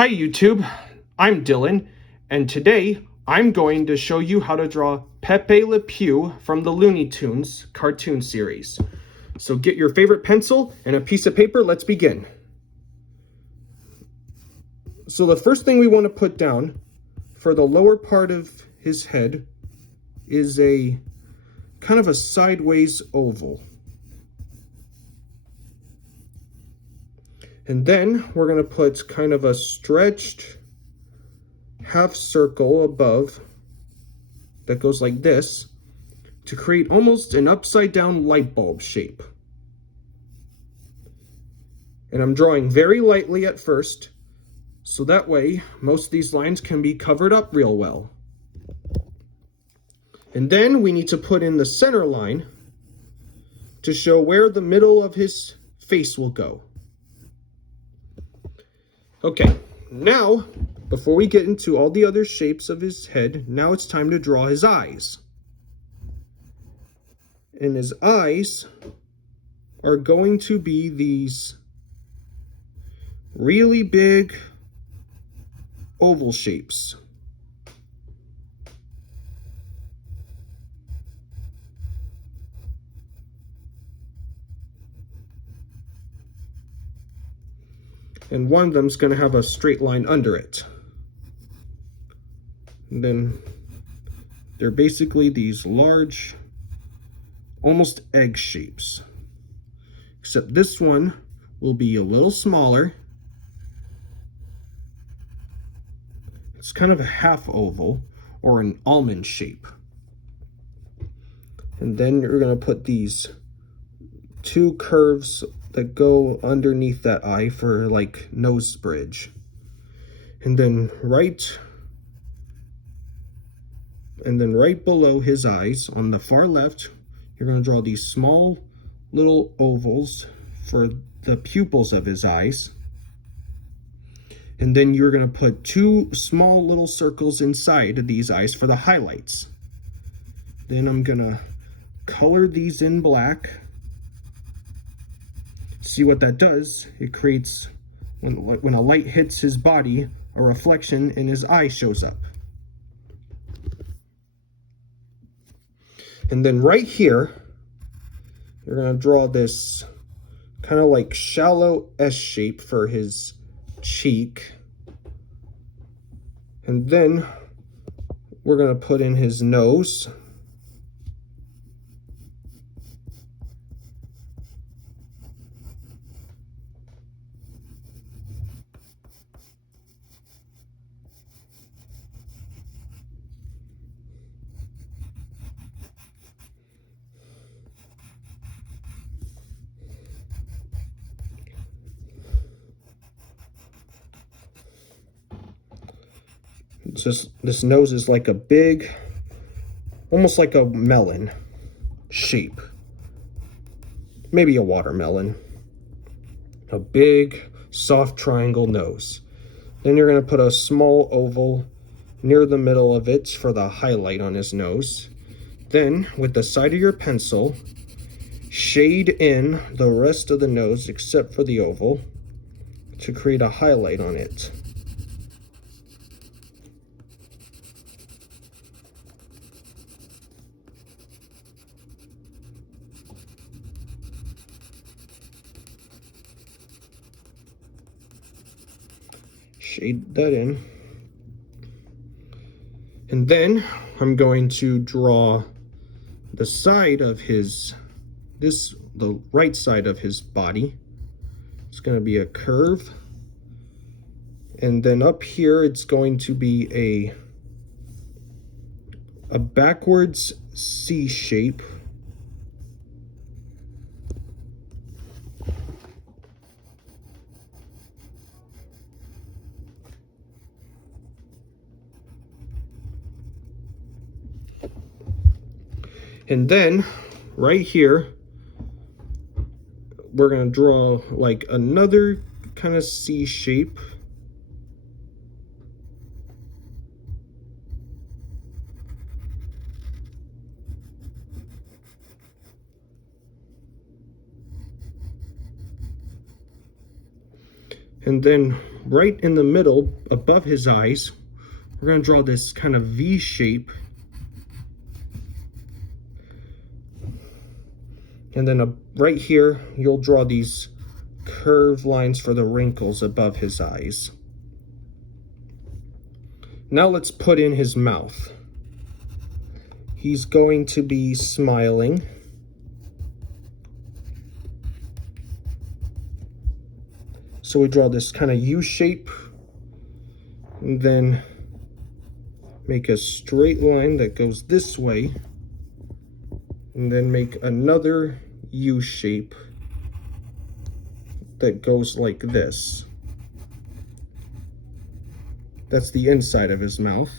Hi YouTube, I'm Dylan, and today I'm going to show you how to draw Pepe Le Pew from the Looney Tunes cartoon series. So get your favorite pencil and a piece of paper, let's begin. So the first thing we want to put down for the lower part of his head is a kind of a sideways oval. And then we're going to put kind of a stretched half circle above that goes like this to create almost an upside down light bulb shape. And I'm drawing very lightly at first, so that way most of these lines can be covered up real well. And then we need to put in the center line to show where the middle of his face will go. Okay, now, before we get into all the other shapes of his head, now it's time to draw his eyes. And his eyes are going to be these really big oval shapes. And one of them is going to have a straight line under it. And then they're basically these large, almost egg shapes. Except this one will be a little smaller. It's kind of a half oval or an almond shape. And then you're going to put these two curves that go underneath that eye for like nose bridge. And then right below his eyes on the far left, you're going to draw these small little ovals for the pupils of his eyes. And then you're going to put two small little circles inside of these eyes for the highlights. Then I'm going to color these in black. See what that does? It creates, when a light hits his body, a reflection in his eye shows up. And then right here, you're going to draw this kind of like shallow S shape for his cheek. And then we're going to put in his nose. This nose is like a big, almost like a melon shape. Maybe a watermelon. A big, soft triangle nose. Then you're going to put a small oval near the middle of it for the highlight on his nose. Then, with the side of your pencil, shade in the rest of the nose except for the oval to create a highlight on it. Shade that in. And then I'm going to draw the side of his, the right side of his body. It's going to be a curve. And then up here, it's going to be a backwards C shape. And then right here, we're going to draw like another kind of C shape. And then right in the middle, above his eyes, we're going to draw this kind of V shape. And then right here, you'll draw these curved lines for the wrinkles above his eyes. Now let's put in his mouth. He's going to be smiling. So we draw this kind of U shape, and then make a straight line that goes this way, and then make another U shape that goes like this. That's the inside of his mouth.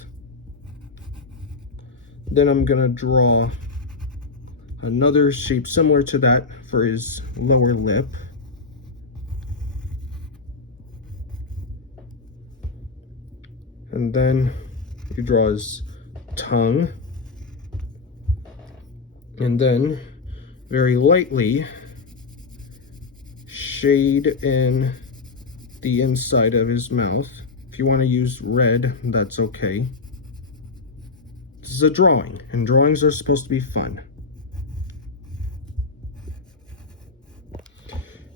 Then I'm gonna draw another shape similar to that for his lower lip. And then you draw his tongue. And then very lightly shade in the inside of his mouth. If you want to use red, that's okay. This is a drawing, and drawings are supposed to be fun.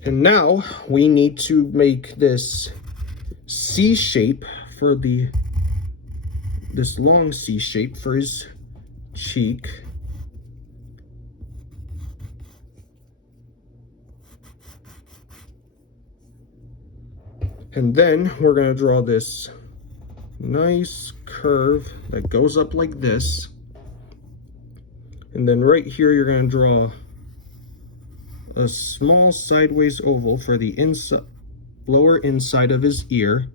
And now we need to make this C shape for this long C shape for his cheek. And then we're going to draw this nice curve that goes up like this. And then right here, you're going to draw a small sideways oval for the lower inside of his ear.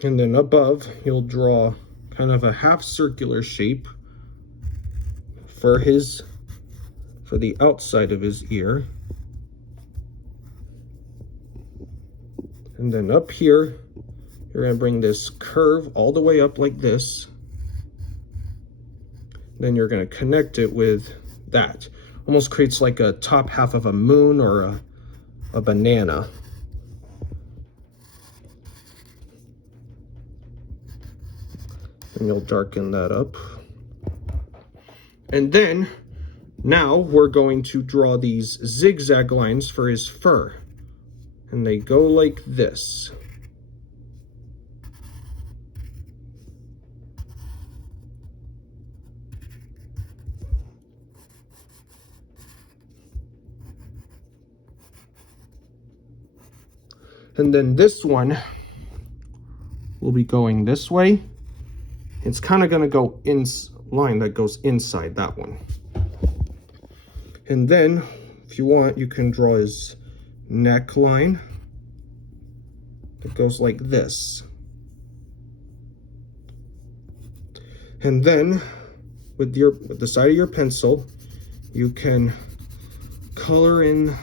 And then above, you'll draw kind of a half circular shape for the outside of his ear. And then up here, you're going to bring this curve all the way up like this. Then you're going to connect it with that. Almost creates like a top half of a moon or a banana. And you'll darken that up. And then, now we're going to draw these zigzag lines for his fur. And they go like this. And then this one will be going this way. It's kind of going to go in line that goes inside that one. And then, if you want, you can draw his neckline that goes like this. And then, with the side of your pencil, you can color in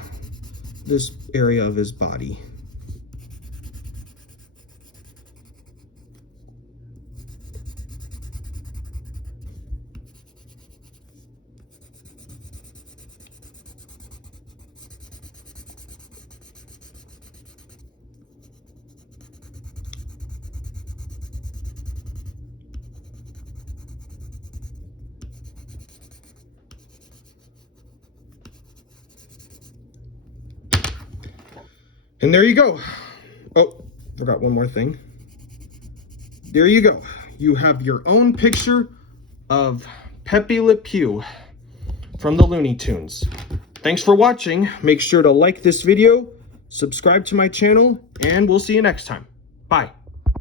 this area of his body. And there you go. Oh, forgot one more thing. There you go. You have your own picture of Pepe Le Pew from the Looney Tunes. Thanks for watching. Make sure to like this video, subscribe to my channel, and we'll see you next time. Bye.